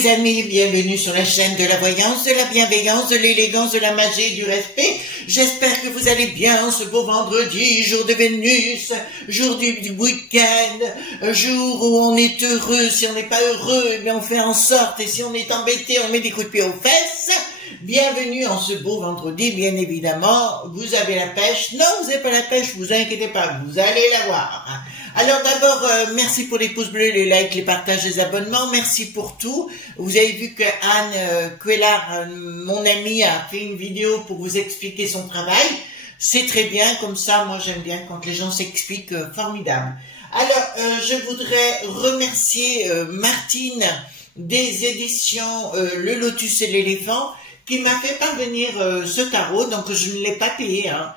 les amis, bienvenue sur la chaîne de la voyance, de la bienveillance, de l'élégance, de la magie et du respect. J'espère que vous allez bien ce beau vendredi, jour de Vénus, jour du week-end, jour où on est heureux. Si on n'est pas heureux, eh bien on fait en sorte, et si on est embêté, on met des coups de pied aux fesses. Bienvenue en ce beau vendredi, bien évidemment. Vous avez la pêche. Non, vous n'avez pas la pêche, vous inquiétez pas, vous allez l'avoir. Alors d'abord, merci pour les pouces bleus, les likes, les partages, les abonnements. Merci pour tout. Vous avez vu que Anne Cuellar, mon amie, a fait une vidéo pour vous expliquer son travail. C'est très bien, comme ça, moi j'aime bien quand les gens s'expliquent, formidable. Alors, je voudrais remercier Martine des éditions Le Lotus et l'Éléphant, qui m'a fait parvenir ce tarot, donc je ne l'ai pas payé, hein.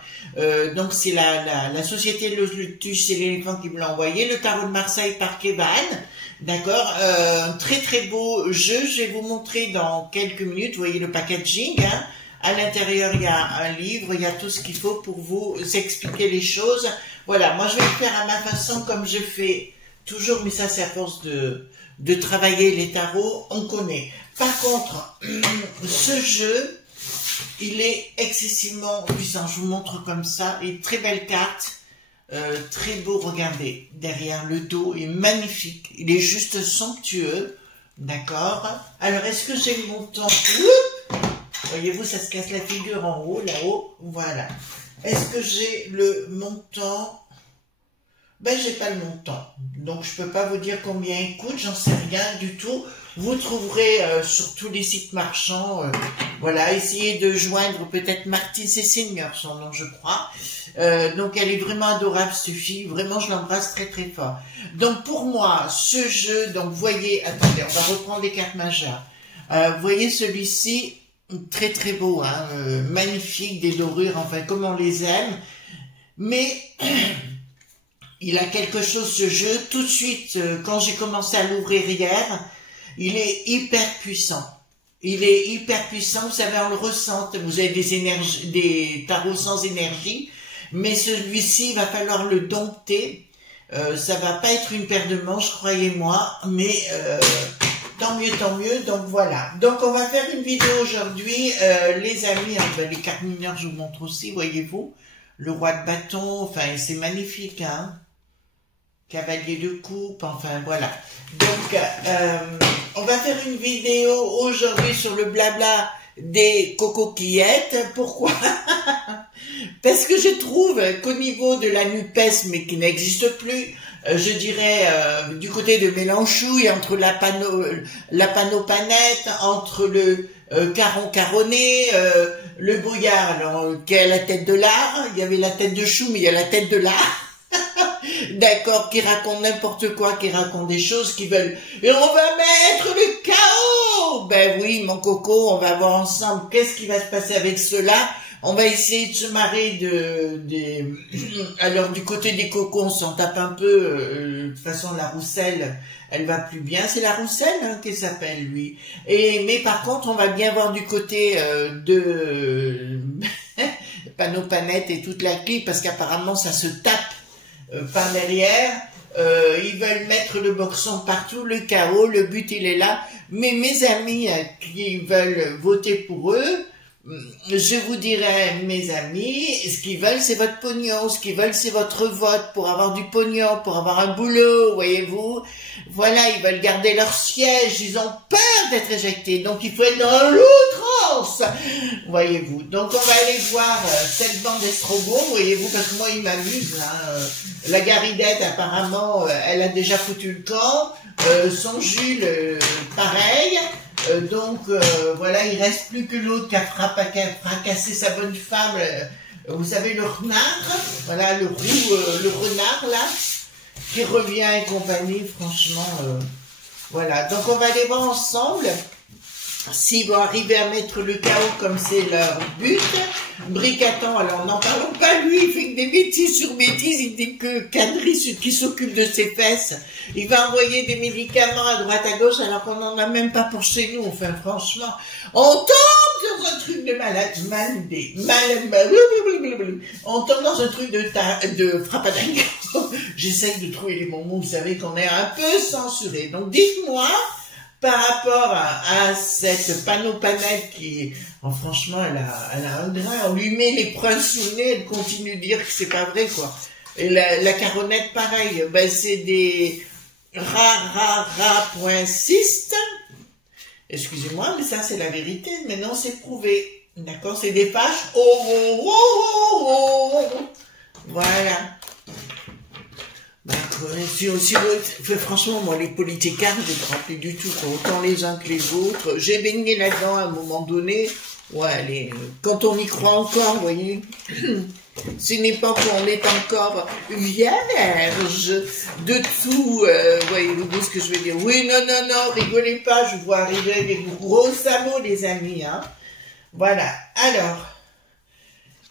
Donc c'est la société Le Lotus et l'Éléphant qui me l'a envoyé, le tarot de Marseille par Kevin, d'accord, très très beau jeu, je vais vous montrer dans quelques minutes, vous voyez le packaging, hein. À l'intérieur il y a un livre, il y a tout ce qu'il faut pour vous expliquer les choses, voilà, moi je vais le faire à ma façon comme je fais toujours, mais ça c'est à force de travailler les tarots, on connaît. Par contre, ce jeu, il est excessivement puissant. Je vous montre comme ça. Une très belle carte. Très beau, regardez. Derrière le dos est magnifique. Il est juste somptueux. D'accord. Alors, est-ce que j'ai le montant? Voyez-vous, ça se casse la figure en haut, là-haut. Voilà. Est-ce que j'ai le montant? Ben, j'ai pas le montant. Donc, je peux pas vous dire combien il coûte. J'en sais rien du tout. Vous trouverez sur tous les sites marchands, voilà, essayez de joindre peut-être Martine, c'est Seigneur son nom je crois, donc elle est vraiment adorable cette fille, vraiment je l'embrasse très très fort. Donc pour moi, ce jeu, donc vous voyez, attendez, on va reprendre les cartes majeures, vous voyez celui-ci, très très beau, hein, magnifique, des dorures, enfin comme on les aime, mais... il a quelque chose ce jeu, tout de suite, quand j'ai commencé à l'ouvrir hier, il est hyper puissant. Il est hyper puissant, vous savez, on le ressent. Vous avez des tarots sans énergie, mais celui-ci, il va falloir le dompter. Ça va pas être une paire de manches, croyez-moi, mais tant mieux, donc voilà. Donc on va faire une vidéo aujourd'hui, les amis, hein, les cartes mineures, je vous montre aussi, voyez-vous, le roi de bâton, enfin, c'est magnifique, hein. Cavalier de coupe, enfin voilà. Donc, on va faire une vidéo aujourd'hui sur le blabla des cocoquillettes. Pourquoi? Parce que je trouve qu'au niveau de la NUPES, mais qui n'existe plus, je dirais du côté de Mélenchouille, entre la panopanette, entre le caron caronné, le brouillard, alors, qui a la tête de lard, il y avait la tête de chou, mais il y a la tête de lard. D'accord, qui racontent n'importe quoi, qui racontent des choses qui veulent... Et on va mettre le chaos. Ben oui, mon coco, on va voir ensemble qu'est-ce qui va se passer avec cela. On va essayer de se marrer Alors, du côté des cocos, on s'en tape un peu. De toute façon, la Rousselle, elle va plus bien. C'est la Rousselle, hein, qu'elle s'appelle, lui. Mais par contre, on va bien voir du côté de... Panopanette et toute la clique, parce qu'apparemment, ça se tape par derrière, ils veulent mettre le boxon partout, le chaos, le but il est là, mais mes amis qui veulent voter pour eux, je vous dirais, mes amis, ce qu'ils veulent c'est votre pognon, ce qu'ils veulent c'est votre vote pour avoir du pognon, pour avoir un boulot, voyez-vous, voilà, ils veulent garder leur siège, ils ont peur d'être éjectés, donc il faut être dans l'outrance, voyez-vous. Donc on va aller voir cette bande d'estrogots, voyez-vous, parce que moi il m'amuse, hein. La Garidette apparemment, elle a déjà foutu le camp, son Jules, pareil, donc voilà, il reste plus que l'autre qui a fracassé sa bonne femme, vous savez, le renard, voilà, le renard là, qui revient et compagnie, franchement, voilà. Donc on va aller voir ensemble s'ils vont arriver à mettre le chaos comme c'est leur but. Bricatan, alors n'en parlons pas, lui, il fait que des bêtises sur bêtises, il dit que Kadri, qui s'occupe de ses fesses, il va envoyer des médicaments à droite à gauche alors qu'on n'en a même pas pour chez nous, enfin franchement, on tombe dans un truc de malade, on tombe dans un truc de frappadingue. J'essaye de trouver les mots, vous savez qu'on est un peu censuré, donc dites-moi, par rapport à cette panneau-panette qui, oh, franchement, elle a un grain, on lui met les points sous le nez, elle continue de dire que c'est pas vrai, quoi. Et la caronnette, pareil, ben, c'est des ra.6. Excusez-moi, mais ça, c'est la vérité. Maintenant, c'est prouvé. D'accord? C'est des pages. Oh. Voilà. Franchement, moi, les politicards, je ne crois plus du tout. Autant les uns que les autres. J'ai baigné là-dedans à un moment donné. Ouais, quand on y croit encore, vous voyez. C'est une époque où on est encore vierge de tout. Voyez-vous ce que je veux dire? Oui, non, rigolez pas, je vois arriver des gros sabots, les amis. Hein. Voilà. Alors,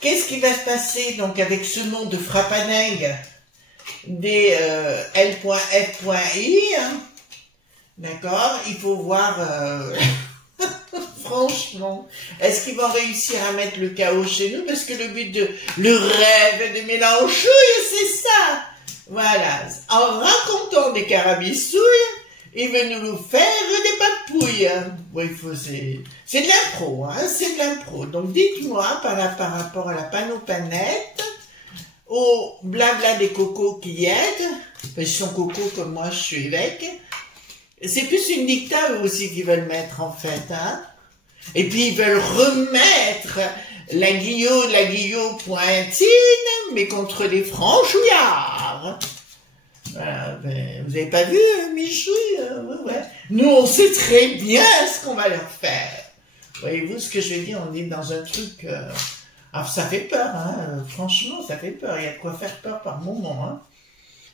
qu'est-ce qui va se passer donc avec ce nom de frappaningue des L.F.I, hein? D'accord? Il faut voir... Franchement, est-ce qu'ils vont réussir à mettre le chaos chez nous? Parce que le but le rêve de Mélenchouille, c'est ça. Voilà. En racontant des carabissouilles, il veut nous faire des papouilles. Oui, c'est de l'impro, hein, c'est de l'impro. Donc, dites-moi, par rapport à la panneau-panette, au blabla des cocos qui aident, ils sont cocos comme moi, je suis évêque, c'est plus une dicta, eux aussi, qu'ils veulent mettre, en fait, hein. Et puis ils veulent remettre la Guillaume pointine, mais contre les franchouillards. Voilà, ben, vous avez pas vu, Michouille? Ouais. Nous, on sait très bien ce qu'on va leur faire. Voyez-vous ce que je veux dire? On est dans un truc... Alors, ça fait peur, hein. Franchement, ça fait peur. Il y a de quoi faire peur par moment, hein.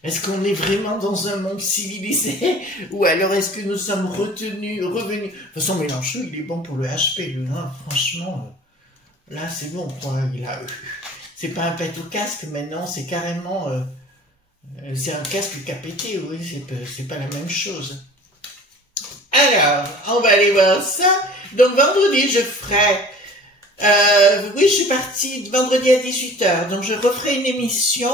Est-ce qu'on est vraiment dans un monde civilisé ou alors est-ce que nous sommes revenus? De toute façon, Mélenchon, il est bon pour le HP, lui, hein. Franchement, là, c'est bon, quoi. C'est pas un pet au casque, maintenant, c'est carrément... c'est un casque qui a pété, oui, c'est pas la même chose. Alors, on va aller voir ça. Donc, vendredi, je ferai... oui, je suis partie vendredi à 18 h, donc je referai une émission...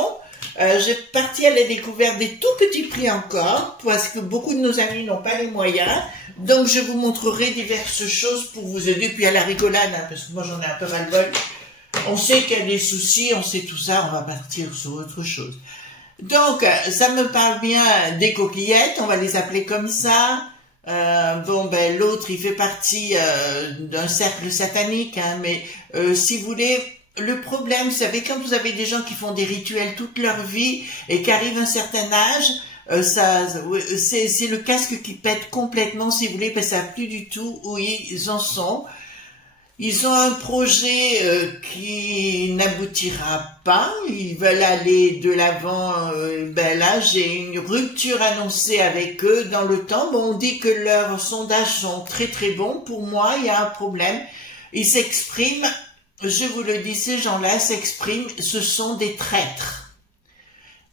j'ai parti à la découverte des tout petits prix encore, parce que beaucoup de nos amis n'ont pas les moyens. Donc, je vous montrerai diverses choses pour vous aider, puis à la rigolade, hein, parce que moi, j'en ai un peu ras-le-bol. On sait qu'il y a des soucis, on sait tout ça, on va partir sur autre chose. Donc, ça me parle bien des coquillettes, on va les appeler comme ça. Bon, ben, l'autre, il fait partie d'un cercle satanique, hein, mais si vous voulez... Le problème, vous savez, quand vous avez des gens qui font des rituels toute leur vie et qui arrivent à un certain âge, c'est le casque qui pète complètement, si vous voulez, parce que ça n'a plus du tout où ils en sont. Ils ont un projet qui n'aboutira pas, ils veulent aller de l'avant. Ben là, j'ai une rupture annoncée avec eux dans le temps. Bon, on dit que leurs sondages sont très très bons. Pour moi, il y a un problème. Ils s'expriment... Je vous le dis, ces gens-là s'expriment, ce sont des traîtres.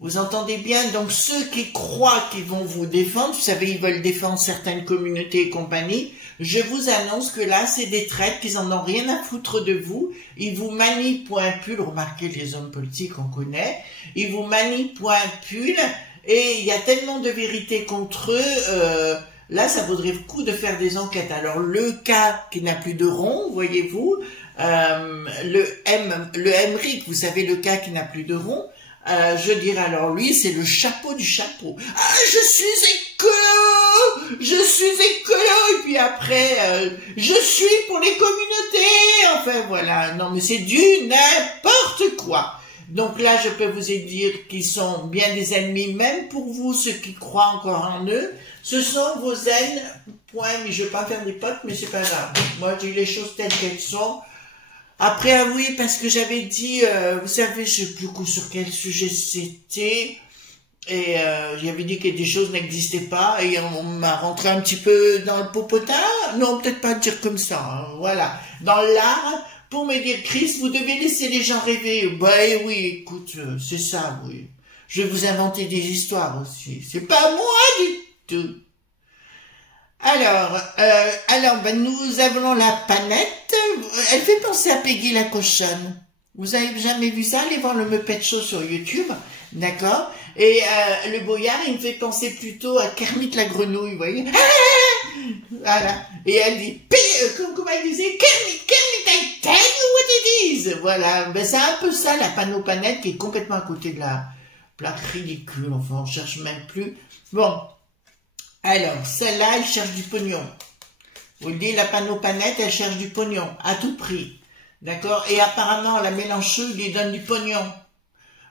Vous entendez bien? Donc ceux qui croient qu'ils vont vous défendre, vous savez, ils veulent défendre certaines communautés et compagnie, je vous annonce que là, c'est des traîtres, qu'ils en ont rien à foutre de vous. Ils vous manient point pull, remarquez les hommes politiques, on connaît, ils vous manient point pull, et il y a tellement de vérité contre eux, là, ça vaudrait le coup de faire des enquêtes. Alors, le cas qui n'a plus de rond, voyez-vous, le Emmerich, vous savez, le cas qui n'a plus de rond, je dirais alors lui, c'est le chapeau du chapeau. Ah, je suis écolo, et puis après, je suis pour les communautés, enfin voilà, non mais c'est du n'importe quoi. Donc là, je peux vous dire qu'ils sont bien des ennemis, même pour vous, ceux qui croient encore en eux. Ce sont vos haines, point, mais je ne veux pas faire des potes, mais c'est pas grave. Moi, je dis les choses telles qu'elles sont. Après, ah oui, parce que j'avais dit, vous savez, je sais plus sur quel sujet c'était, et j'avais dit que des choses n'existaient pas, et on m'a rentré un petit peu dans le popotin. Non, peut-être pas dire comme ça, hein, voilà. Dans l'art, pour me dire, Chris, vous devez laisser les gens rêver. Bah oui, écoute, c'est ça, oui. Je vais vous inventer des histoires aussi. C'est pas moi du tout. Alors, ben, nous avons la panette. Elle fait penser à Peggy la cochonne. Vous avez jamais vu ça? Allez voir le Muppet Show sur YouTube, d'accord? Et le boyard, il me fait penser plutôt à Kermit la grenouille, vous voyez? Voilà. Et elle dit, comment elle disait, can I tell you what it is? Voilà. Ben, c'est un peu ça, la Panopanette, qui est complètement à côté de la plaque ridicule. Enfin, on cherche même plus. Bon. Alors, celle-là, elle cherche du pognon. Vous le dites, la Panopanette, elle cherche du pognon, à tout prix. D'accord? Et apparemment, la Mélenchon, il lui donne du pognon.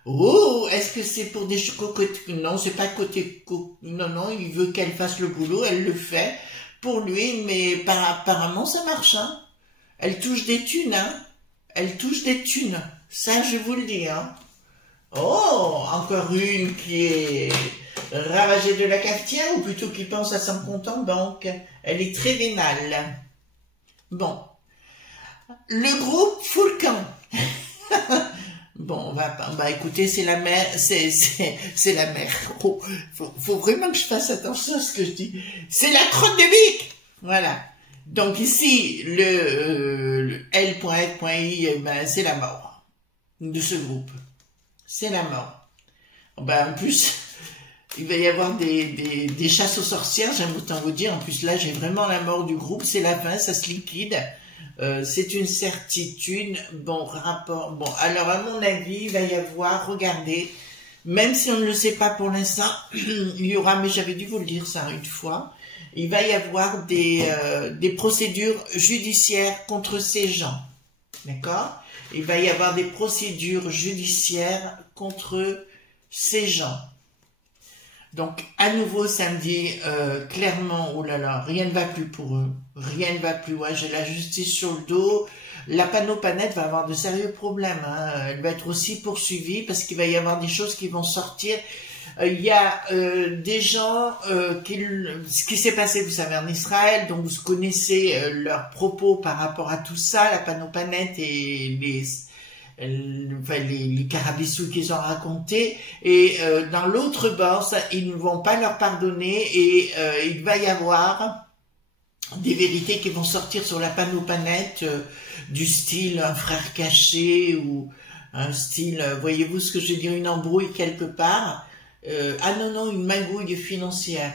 Oh, est-ce que c'est pour des cocottes? Non, c'est pas côté... Non, il veut qu'elle fasse le boulot, elle le fait pour lui, mais apparemment, ça marche, hein. Elle touche des thunes, hein. Elle touche des thunes. Ça, je vous le dis, hein. Oh, encore une qui est ravagée de la cafetière, ou plutôt qui pense à son compte en banque. Elle est très vénale. Bon. Le groupe Foulcan. Bon, on va écoutez, c'est la mère, c'est la mère. Oh, faut vraiment que je fasse attention à ce que je dis. C'est la crotte de bique. Voilà. Donc ici, le L.F.I, ben, c'est la mort de ce groupe. C'est la mort. Ben, en plus, il va y avoir des chasses aux sorcières, j'aime autant vous dire. En plus, là, j'ai vraiment la mort du groupe. C'est la fin, ça se liquide. C'est une certitude. Bon, rapport. Bon, alors, à mon avis, il va y avoir, regardez, même si on ne le sait pas pour l'instant, il y aura, mais j'avais dû vous le dire ça une fois, il va y avoir des procédures judiciaires contre ces gens. D'accord? Il va y avoir des procédures judiciaires contre ces gens. Donc, à nouveau, samedi, clairement, oh là là, rien ne va plus pour eux. Rien ne va plus. Ouais, j'ai la justice sur le dos. La Panopanette va avoir de sérieux problèmes. Hein. Elle va être aussi poursuivie parce qu'il va y avoir des choses qui vont sortir. Il y a des gens, ce qui s'est passé, vous savez, en Israël, donc vous connaissez leurs propos par rapport à tout ça, la Panopanette et les carabissous qu'ils ont racontés, et dans l'autre bord, ils ne vont pas leur pardonner, et il va y avoir des vérités qui vont sortir sur la Panopanette, du style un frère caché, ou un style, voyez-vous ce que je veux dire, une embrouille quelque part, ah non, une magouille financière.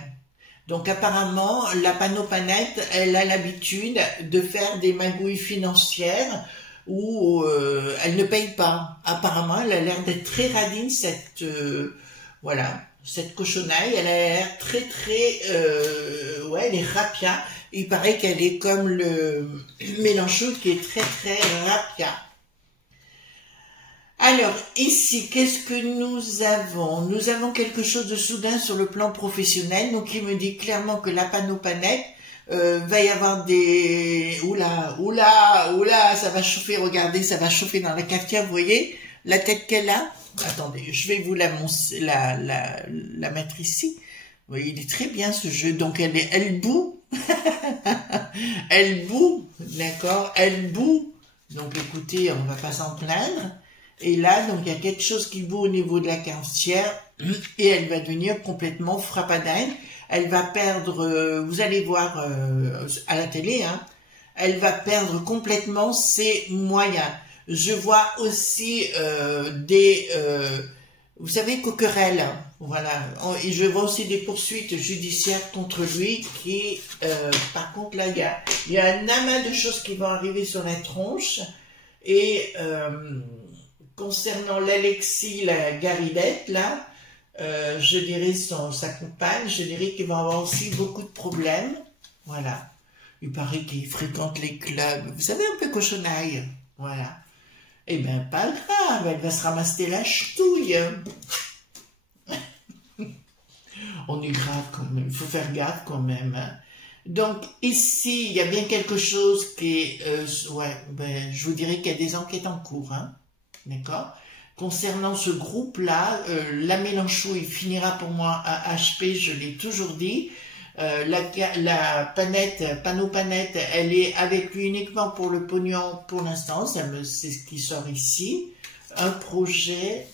Donc apparemment, la Panopanette, elle a l'habitude de faire des magouilles financières, où elle ne paye pas. Apparemment, elle a l'air d'être très radine, voilà, cette cochonaille. Elle a l'air très, ouais, elle est rapia. Il paraît qu'elle est comme le Mélenchon qui est très, très rapia. Alors, ici, qu'est-ce que nous avons? Nous avons quelque chose de soudain sur le plan professionnel. Donc, il me dit clairement que la Panopanette, va y avoir des... Oula, ça va chauffer, regardez, ça va chauffer dans la cafetière, vous voyez la tête qu'elle a? Attendez, je vais vous la mettre ici. Vous voyez, il est très bien ce jeu, donc elle bout, elle bout, d'accord, elle bout, donc écoutez, on va pas s'en plaindre, et là, donc il y a quelque chose qui bout au niveau de la cafetière, et elle va devenir complètement frappadingue. Elle va perdre, vous allez voir à la télé, hein, elle va perdre complètement ses moyens. Je vois aussi vous savez, Coquerel, hein, voilà. Et je vois aussi des poursuites judiciaires contre lui qui, par contre, là, il y a un amas de choses qui vont arriver sur la tronche. Et concernant l'Alexis, la Garidette, là, je dirais sa compagne, je dirais qu'il va avoir aussi beaucoup de problèmes. Voilà. Il paraît qu'il fréquente les clubs. Vous savez, un peu cochonaille. Voilà. Eh bien, pas grave, elle va se ramasser la ch'touille. On est grave quand même, il faut faire gaffe quand même. Hein. Donc, ici, il y a bien quelque chose qui est... ouais, ben, je vous dirais qu'il y a des enquêtes en cours. Hein. D'accord ? Concernant ce groupe-là, la Mélenchon, il finira pour moi à HP, je l'ai toujours dit. La Panopanette, elle est avec lui uniquement pour le pognon pour l'instant, c'est ce qui sort ici. Un projet,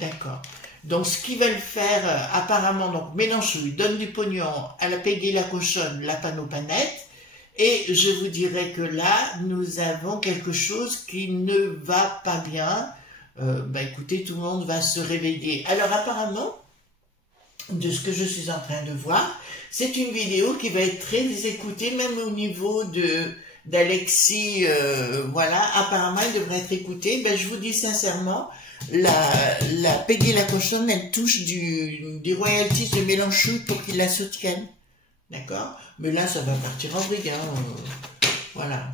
d'accord. Donc ce qu'ils veulent faire, apparemment, donc Mélenchon lui donne du pognon, elle a payé la cochonne, la Panopanette, et je vous dirais que là, nous avons quelque chose qui ne va pas bien. Bah écoutez, tout le monde va se réveiller. Alors apparemment, de ce que je suis en train de voir. C'est une vidéo qui va être très écoutée, même au niveau d'Alexis, voilà, apparemment elle devrait être écoutée. Ben, je vous dis sincèrement, la Peggy la cochonne, elle touche des royalties de Mélenchon pour qu'il la soutienne. D'accord? Mais là, ça va partir en vrille, hein, voilà.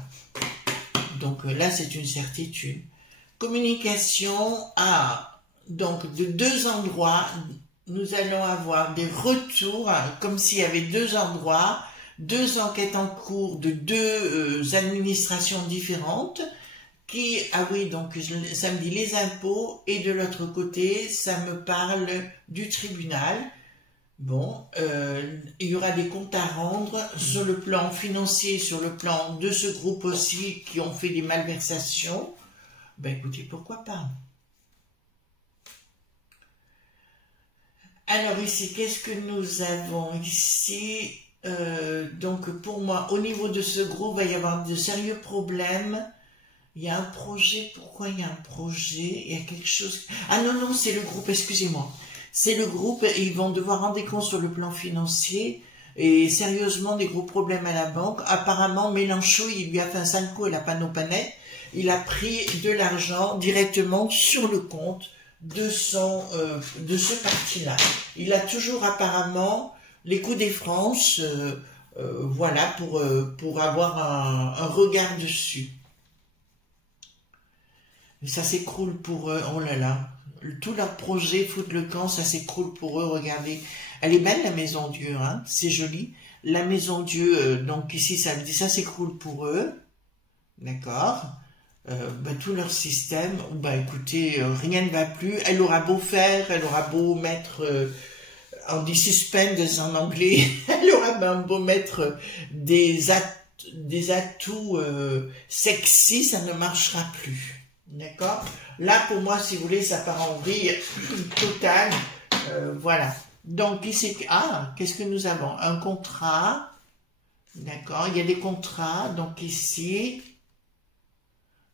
Donc là, c'est une certitude. Communication à, donc, de deux endroits, nous allons avoir des retours, comme s'il y avait deux endroits, deux enquêtes en cours de deux administrations différentes, qui, ah oui, donc ça me dit les impôts, et de l'autre côté, ça me parle du tribunal. Bon, il y aura des comptes à rendre sur le plan financier, sur le plan de ce groupe aussi, qui ont fait des malversations. Ben écoutez, pourquoi pas? Alors ici, qu'est-ce que nous avons ici? Donc pour moi, au niveau de ce groupe, il va y avoir de sérieux problèmes. Il y a un projet. Pourquoi il y a un projet? Il y a quelque chose... Ah non, non, c'est le groupe, excusez-moi. C'est le groupe, et ils vont devoir rendre des comptes sur le plan financier. Et sérieusement, des gros problèmes à la banque. Apparemment, Mélenchon, il lui a fait un sale coup à la panopannette. Il a pris de l'argent directement sur le compte de ce parti-là. Il a toujours apparemment les coups des France, voilà, pour avoir un regard dessus. Mais ça s'écroule pour eux, oh là là. Tout leur projet, foutre le camp, ça s'écroule pour eux, regardez. Elle est belle la maison Dieu, hein, c'est joli. La maison Dieu, donc ici ça me dit ça s'écroule pour eux, d'accord. Ben, tout leur système, ben, écoutez, rien ne va plus. Elle aura beau faire, elle aura beau mettre, on dit suspend en anglais, elle aura ben beau mettre des atouts sexy, ça ne marchera plus. D'accord? Là, pour moi, si vous voulez, ça part en vrille totale. Voilà. Donc, ici, ah, qu'est-ce que nous avons? Un contrat. D'accord? Il y a des contrats. Donc, ici,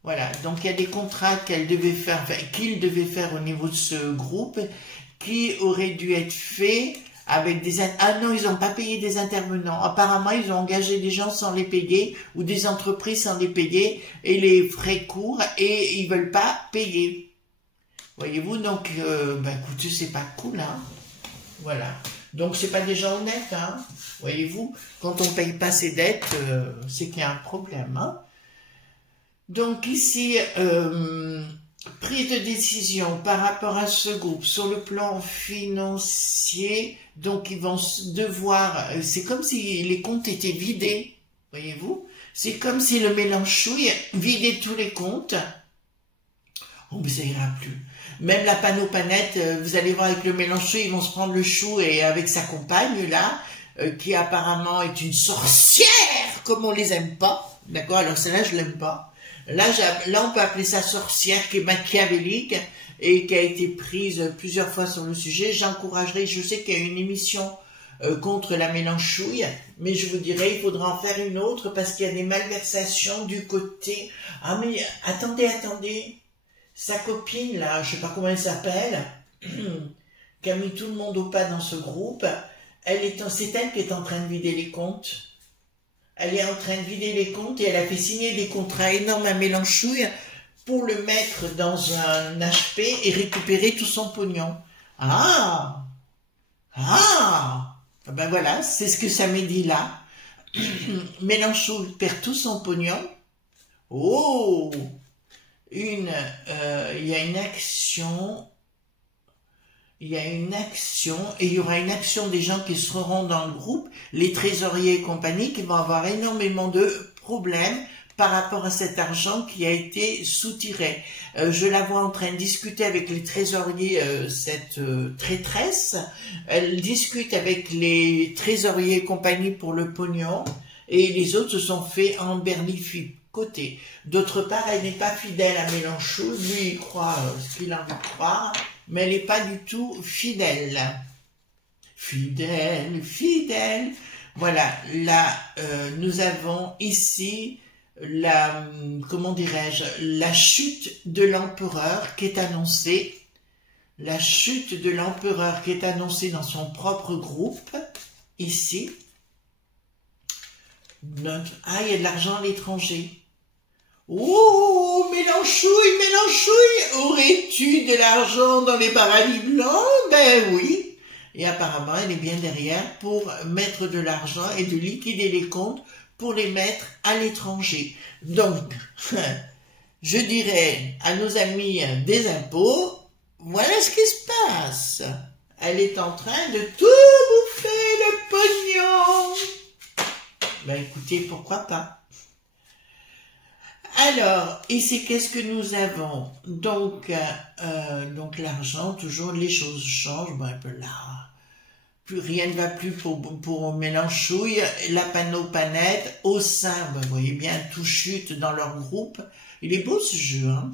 voilà. Donc, il y a des contrats qu'elle devait faire, enfin, qu'il devait faire au niveau de ce groupe, qui auraient dû être faits avec des... Ah non, ils n'ont pas payé des intervenants. Apparemment, ils ont engagé des gens sans les payer, ou des entreprises sans les payer, et les frais courent, et ils veulent pas payer. Voyez-vous, donc, ben écoutez, c'est pas cool, hein. Voilà. Donc, c'est pas des gens honnêtes, hein. Voyez-vous, quand on paye pas ses dettes, c'est qu'il y a un problème, hein. Donc, ici... prise de décision par rapport à ce groupe sur le plan financier, donc ils vont devoir, c'est comme si les comptes étaient vidés, voyez-vous, c'est comme si le Mélenchon vidait tous les comptes. Oh, mais ça ira plus. Même la panopannette, vous allez voir avec le Mélenchon, ils vont se prendre le chou, et avec sa compagne là, qui apparemment est une sorcière, comme on les aime pas, d'accord, alors celle-là je l'aime pas. Là, on peut appeler ça sorcière, qui est machiavélique et qui a été prise plusieurs fois sur le sujet. J'encouragerais, je sais qu'il y a une émission contre la Mélenchouille, mais je vous dirais, il faudra en faire une autre parce qu'il y a des malversations du côté... Ah mais attendez, attendez, sa copine là, je sais pas comment elle s'appelle, qui a mis tout le monde au pas dans ce groupe, c'est elle qui est en train de vider les comptes. Elle est en train de vider les comptes et elle a fait signer des contrats énormes à Mélenchouille pour le mettre dans un HP et récupérer tout son pognon. Ah! Ah! Ben voilà, c'est ce que ça me dit là. Mélenchon perd tout son pognon. Oh! Il y a une action... Il y a une action, et il y aura une action des gens qui seront dans le groupe, les trésoriers et compagnie, qui vont avoir énormément de problèmes par rapport à cet argent qui a été soutiré. Je la vois en train de discuter avec les trésoriers, cette traîtresse. Elle discute avec les trésoriers et compagnie pour le pognon, et les autres se sont fait emberlificoter. D'autre part, elle n'est pas fidèle à Mélenchon, lui il croit ce qu'il a envie de croire, mais elle n'est pas du tout fidèle. Fidèle, fidèle. Voilà, là, nous avons ici comment dirais-je, la chute de l'empereur qui est annoncée. la chute de l'empereur qui est annoncée dans son propre groupe, ici. Ah, il y a de l'argent à l'étranger. Oh, Mélenchouille, Mélenchouille, aurais-tu de l'argent dans les paradis blancs? Ben oui. Et apparemment, elle est bien derrière pour mettre de l'argent et de liquider les comptes pour les mettre à l'étranger. Donc, je dirais à nos amis des impôts, voilà ce qui se passe. Elle est en train de tout bouffer le pognon. Ben écoutez, pourquoi pas. Alors, ici, qu'est-ce que nous avons? Donc l'argent, toujours, les choses changent. Ben, là, plus rien ne va plus pour Mélenchouille. La Panopanette, au sein, ben, vous voyez bien, tout chute dans leur groupe. Il est beau ce jeu, hein.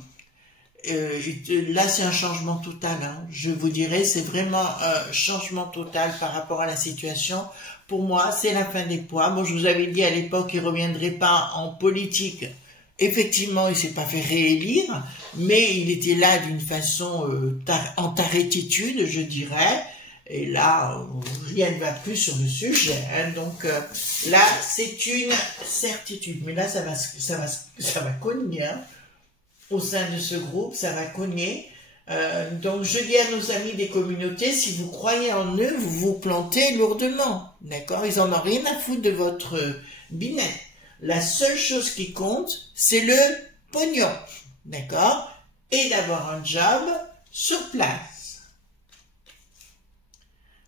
Là, c'est un changement total, hein. Je vous dirais, c'est vraiment un changement total par rapport à la situation. Pour moi, c'est la fin des poids. Bon, je vous avais dit à l'époque qu'il ne reviendrait pas en politique. Effectivement, il ne s'est pas fait réélire, mais il était là d'une façon en tarrétitude, je dirais. Et là, rien ne va plus sur le sujet, hein. Donc là, c'est une certitude. Mais là, ça va cogner, hein. Au sein de ce groupe, ça va cogner. Donc, je dis à nos amis des communautés, si vous croyez en eux, vous vous plantez lourdement. D'accord? Ils en ont rien à foutre de votre binet. La seule chose qui compte, c'est le pognon. D'accord? Et d'avoir un job sur place.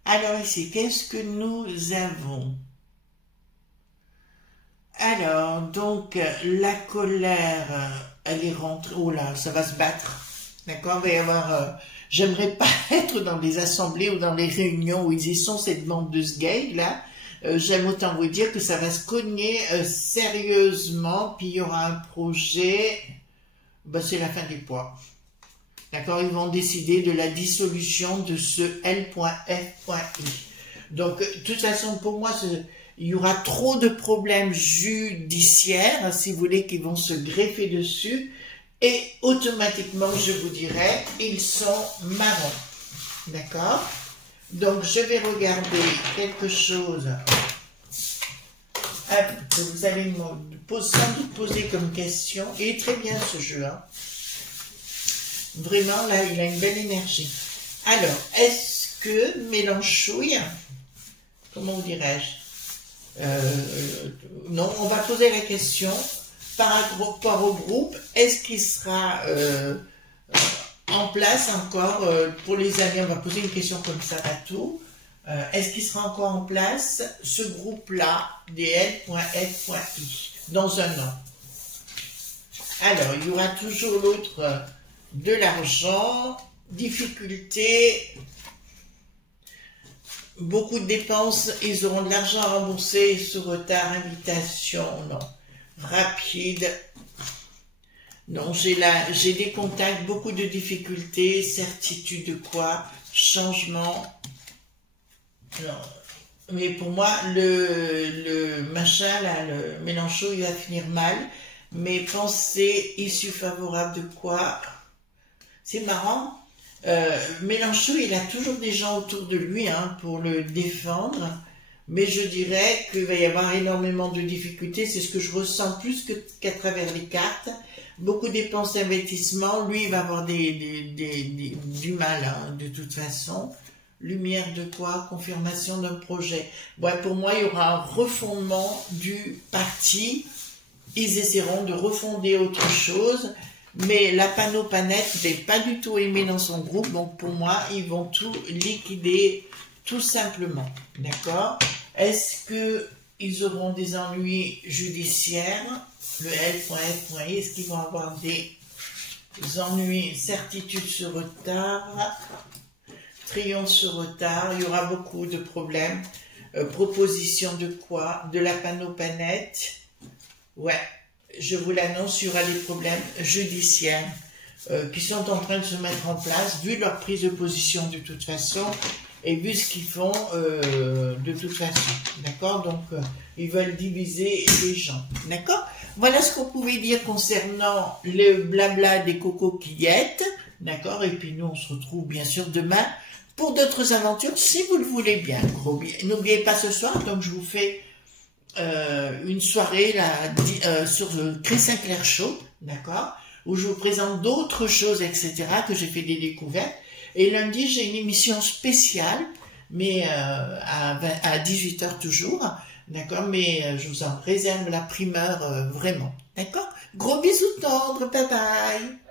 Alors ici, qu'est-ce que nous avons? Alors, donc, la colère, elle est rentrée. Oh là, ça va se battre. D'accord? Il va y avoir... j'aimerais pas être dans des assemblées ou dans les réunions où ils y sont, cette bande de sgays, là. J'aime autant vous dire que ça va se cogner sérieusement, puis il y aura un projet... Ben, c'est la fin des poids. D'accord? Ils vont décider de la dissolution de ce L.F.I. Donc, de toute façon, pour moi, il y aura trop de problèmes judiciaires, si vous voulez, qui vont se greffer dessus. Et automatiquement, je vous dirais, ils sont marrons. D'accord? Donc, je vais regarder quelque chose que vous allez sans doute poser comme question. Il est très bien ce jeu, hein. Vraiment, là, il a une belle énergie. Alors, est-ce que Mélenchouille, comment dirais-je, non, on va poser la question par rapport au groupe, est-ce qu'il sera en place encore, pour les années, on va poser une question comme ça à tout, est-ce qu'il sera encore en place, ce groupe-là, des L.F.I, dans un an? Alors, il y aura toujours l'autre... de l'argent, difficulté, beaucoup de dépenses, ils auront de l'argent à rembourser sur retard, invitation, non, rapide, non, j'ai des contacts, beaucoup de difficultés, certitude de quoi, changement, non, mais pour moi, le machin, là, le Mélenchon, il va finir mal, mais pensée, issue favorable de quoi? C'est marrant, Mélenchon, il a toujours des gens autour de lui, hein, pour le défendre, mais je dirais qu'il va y avoir énormément de difficultés, c'est ce que je ressens plus qu'à travers les cartes, beaucoup de dépenses d'investissement, lui il va avoir du mal, hein, de toute façon, lumière de quoi? Confirmation d'un projet. Ouais, pour moi, il y aura un refondement du parti, ils essaieront de refonder autre chose, mais la Panopanette n'est pas du tout aimée dans son groupe, donc pour moi, ils vont tout liquider tout simplement. D'accord? Est-ce qu'ils auront des ennuis judiciaires? Le L.F.I, est-ce qu'ils vont avoir des ennuis, certitudes sur retard, triomphe sur retard? Il y aura beaucoup de problèmes. Proposition de quoi? De la Panopanette? Ouais. Je vous l'annonce, il y aura des problèmes judiciaires qui sont en train de se mettre en place, vu leur prise de position de toute façon, et vu ce qu'ils font de toute façon. D'accord? Donc, ils veulent diviser les gens. D'accord? Voilà ce qu'on pouvait dire concernant le blabla des cocoquillettes. D'accord? Et puis nous, on se retrouve bien sûr demain pour d'autres aventures, si vous le voulez bien. N'oubliez pas ce soir, donc je vous fais une soirée là, sur le Chris Sinclair Show, d'accord? Où je vous présente d'autres choses, etc., que j'ai fait des découvertes. Et lundi, j'ai une émission spéciale, mais à 18 h toujours, d'accord? Mais je vous en réserve la primeur vraiment, d'accord? Gros bisous tendres, bye bye!